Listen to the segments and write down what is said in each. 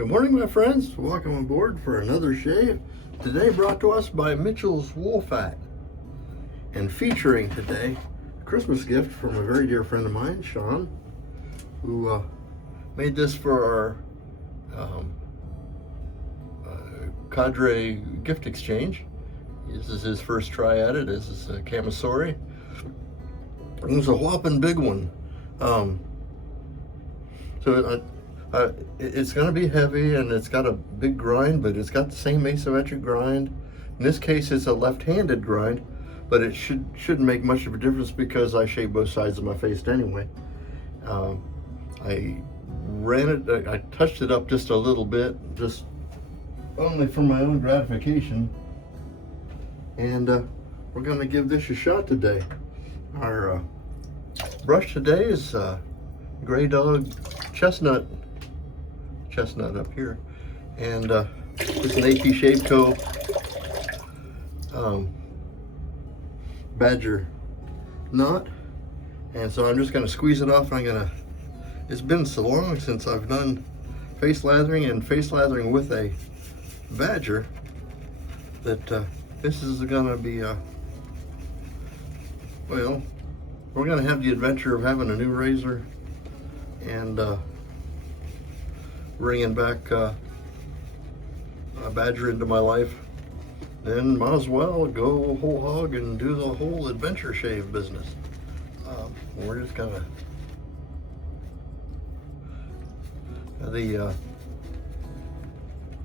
Good morning, my friends. Welcome aboard for another shave. Today brought to us by Mitchell's Wool Fat. And featuring today, a Christmas gift from a very dear friend of mine, Shawn, who made this for our cadre gift exchange. This is his first try at it. This is a Kamisori. It was a whopping big one. It's going to be heavy, and it's got a big grind, but it's got the same asymmetric grind. In this case, it's a left-handed grind, but it shouldn't make much of a difference because I shave both sides of my face anyway. I touched it up just a little bit, just only for my own gratification. And we're going to give this a shot today. Our brush today is Gray Dog Chestnut up here, and it's an AP Shave Co. Badger knot, and so I'm just going to squeeze it off. It's been so long since I've done face lathering with a badger that this is going to be well, we're going to have the adventure of having a new razor and bringing back a badger into my life. Then might as well go whole hog and do the whole adventure shave business. We're just gonna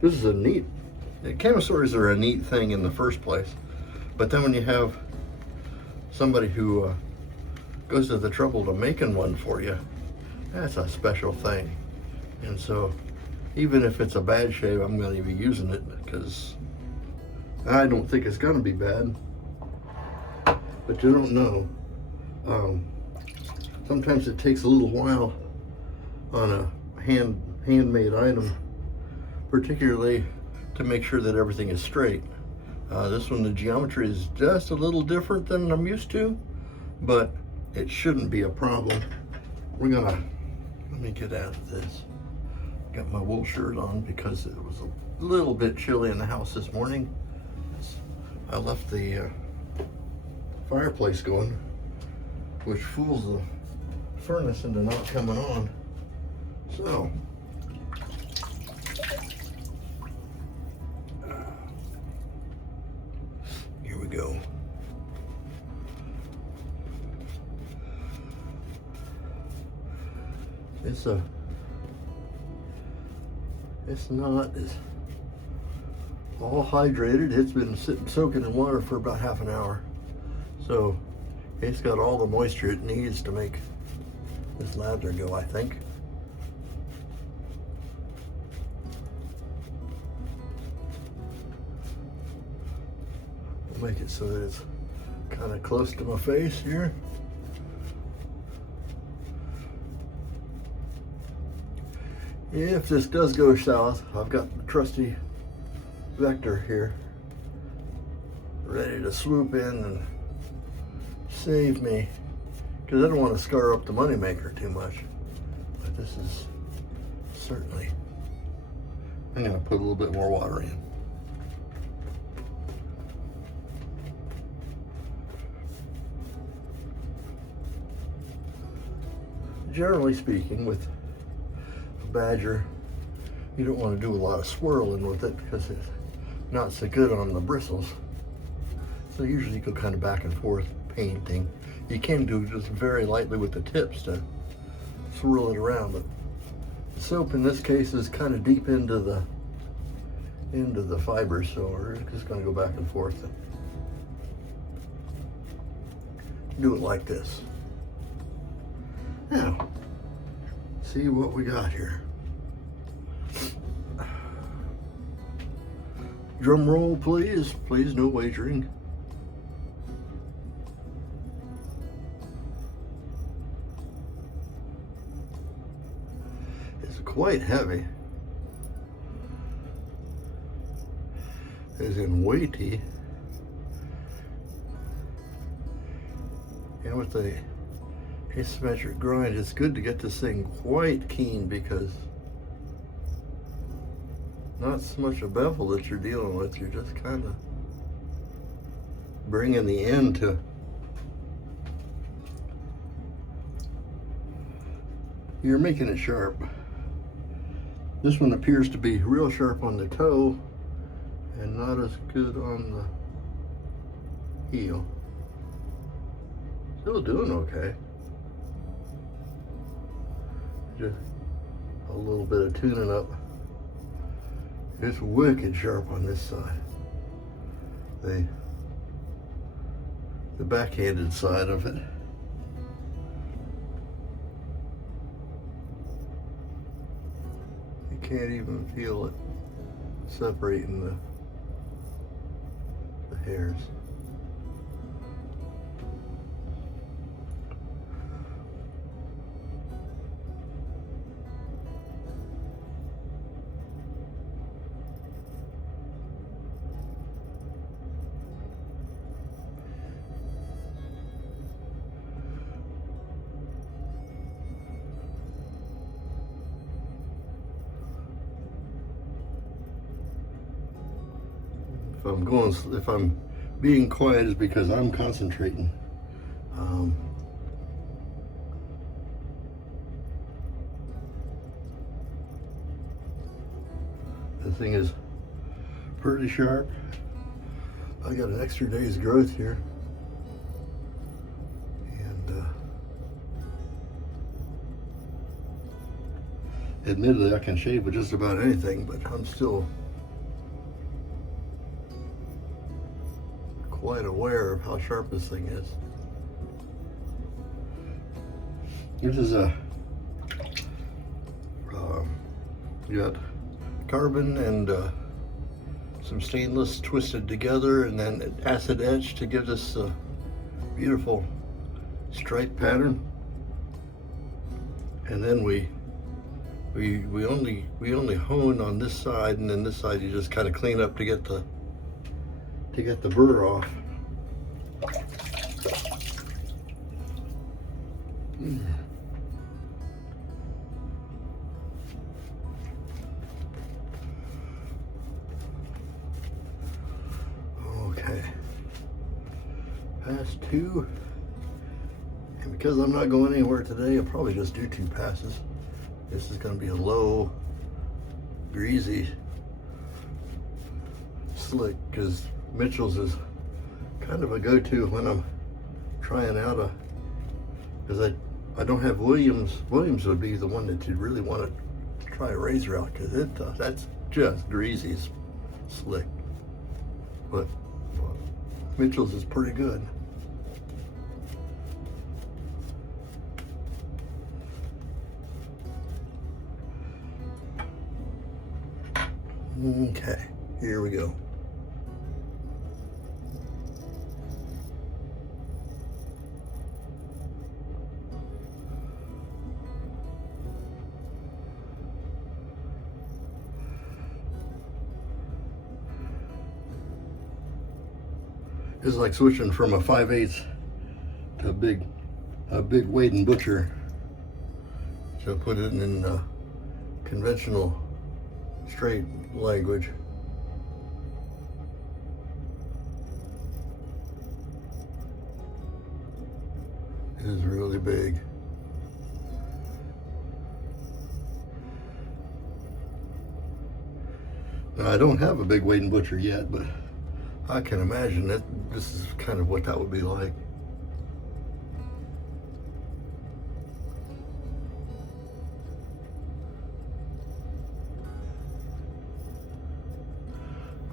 this is a neat, Kamisoris are a neat thing in the first place, but then when you have somebody who goes to the trouble to making one for you, that's a special thing. And so even if it's a bad shave, I'm going to be using it because I don't think it's going to be bad, but you don't know. Sometimes it takes a little while on a handmade item, particularly to make sure that everything is straight. This one, the geometry is just a little different than I'm used to, but it shouldn't be a problem. Let me get out of this. Got my wool shirt on because it was a little bit chilly in the house this morning. I left the fireplace going, which fools the furnace into not coming on. So, here we go. It's not as all hydrated. It's been soaking in water for about half an hour. So it's got all the moisture it needs to make this lather go, I think. We'll make it so that it's kind of close to my face here. If this does go south, I've got the trusty Vector here ready to swoop in and save me, because I don't want to scar up the moneymaker too much. But this is certainly, I'm going to put a little bit more water in. Generally speaking, with badger, you don't want to do a lot of swirling with it because it's not so good on the bristles. So usually you go kind of back and forth painting. You can do just very lightly with the tips to swirl it around, but the soap in this case is kind of deep into the fibers, so we're just going to go back and forth and do it like this. Now, see what we got here. Drum roll, please. Please, no wagering. It's quite heavy. As in weighty. And with the asymmetric grind, it's good to get this thing quite keen because not so much a bevel that you're dealing with, you're just kind of bringing the end to, you're making it sharp. This one appears to be real sharp on the toe and not as good on the heel. Still doing okay. Just a little bit of tuning up. It's wicked sharp on this side. The backhanded side of it. You can't even feel it separating the hairs. If I'm being quiet, is because I'm concentrating. The thing is pretty sharp. I got an extra day's growth here, and admittedly I can shave with just about anything, but I'm still quite aware of how sharp this thing is. This is a you got carbon and some stainless twisted together, and then acid etch to give this beautiful stripe pattern. And then we only hone on this side, and then this side you just kind of clean up to get the burr off. Okay, pass 2, and because I'm not going anywhere today, I'll probably just do 2 passes. This is going to be a low, greasy slick, because Mitchell's is kind of a go-to when I'm trying out because I don't have Williams. Williams would be the one that you'd really want to try a razor out, because that's just greasy slick. But Mitchell's is pretty good. Okay, here we go. It's like switching from a 5/8 to a big Wade and Butcher. So put it in conventional straight language. It is really big. Now, I don't have a big Wade and Butcher yet, but I can imagine that this is kind of what that would be like.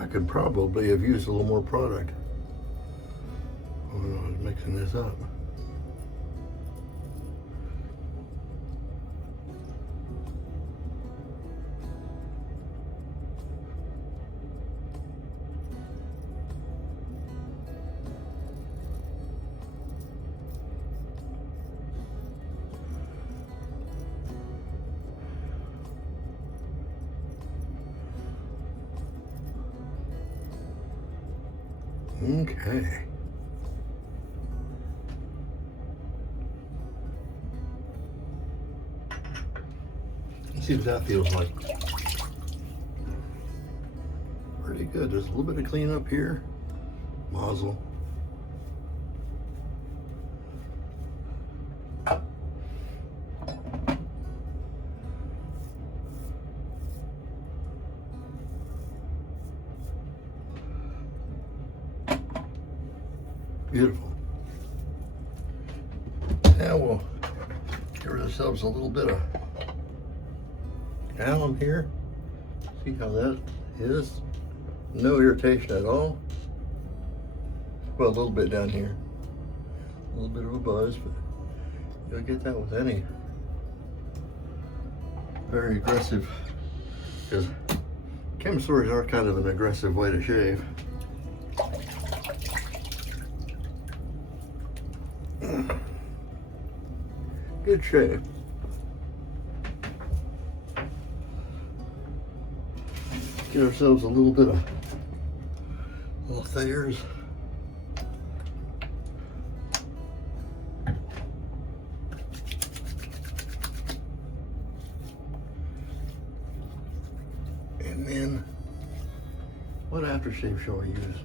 I could probably have used a little more product when I was mixing this up. Okay. Let's see what that feels like. pretty good. There's a little bit of cleanup here. Muzzle. Beautiful. Now we'll give ourselves a little bit of alum here. See how that is? No irritation at all. Well, a little bit down here. A little bit of a buzz, but you'll get that with any very aggressive, because Kamisoris are kind of an aggressive way to shave. Good shave. Get ourselves a little bit of little Thayers. And then, what aftershave shall I use?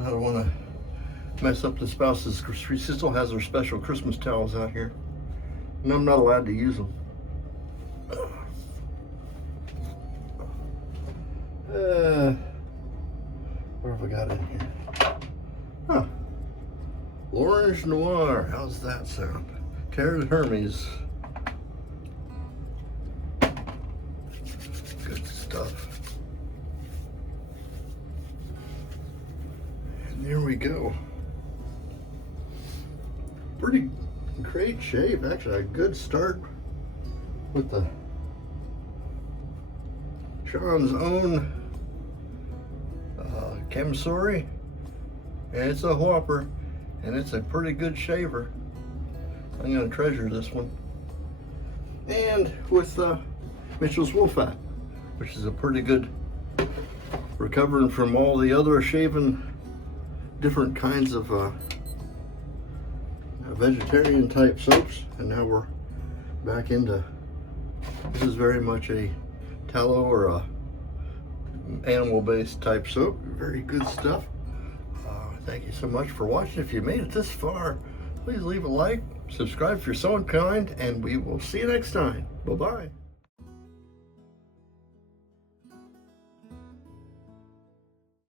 I don't want to mess up the spouse's. She still has her special Christmas towels out here, and I'm not allowed to use them. What have I got in here? Huh. Orange Noir. How's that sound? Carrot Hermes. Good stuff. And there we go. Pretty great shape. Actually, a good start with the Shawn's own Kamisori, and it's a whopper, and it's a pretty good shaver. I'm going to treasure this one. And with Mitchell's Wolfat, which is a pretty good, recovering from all the other shaving different kinds of vegetarian type soaps, and now we're back into, this is very much a tallow or a animal-based type soap. Very good stuff. Thank you so much for watching. If you made it this far, please leave a like, subscribe if you're so inclined, and we will see you next time. Bye-bye.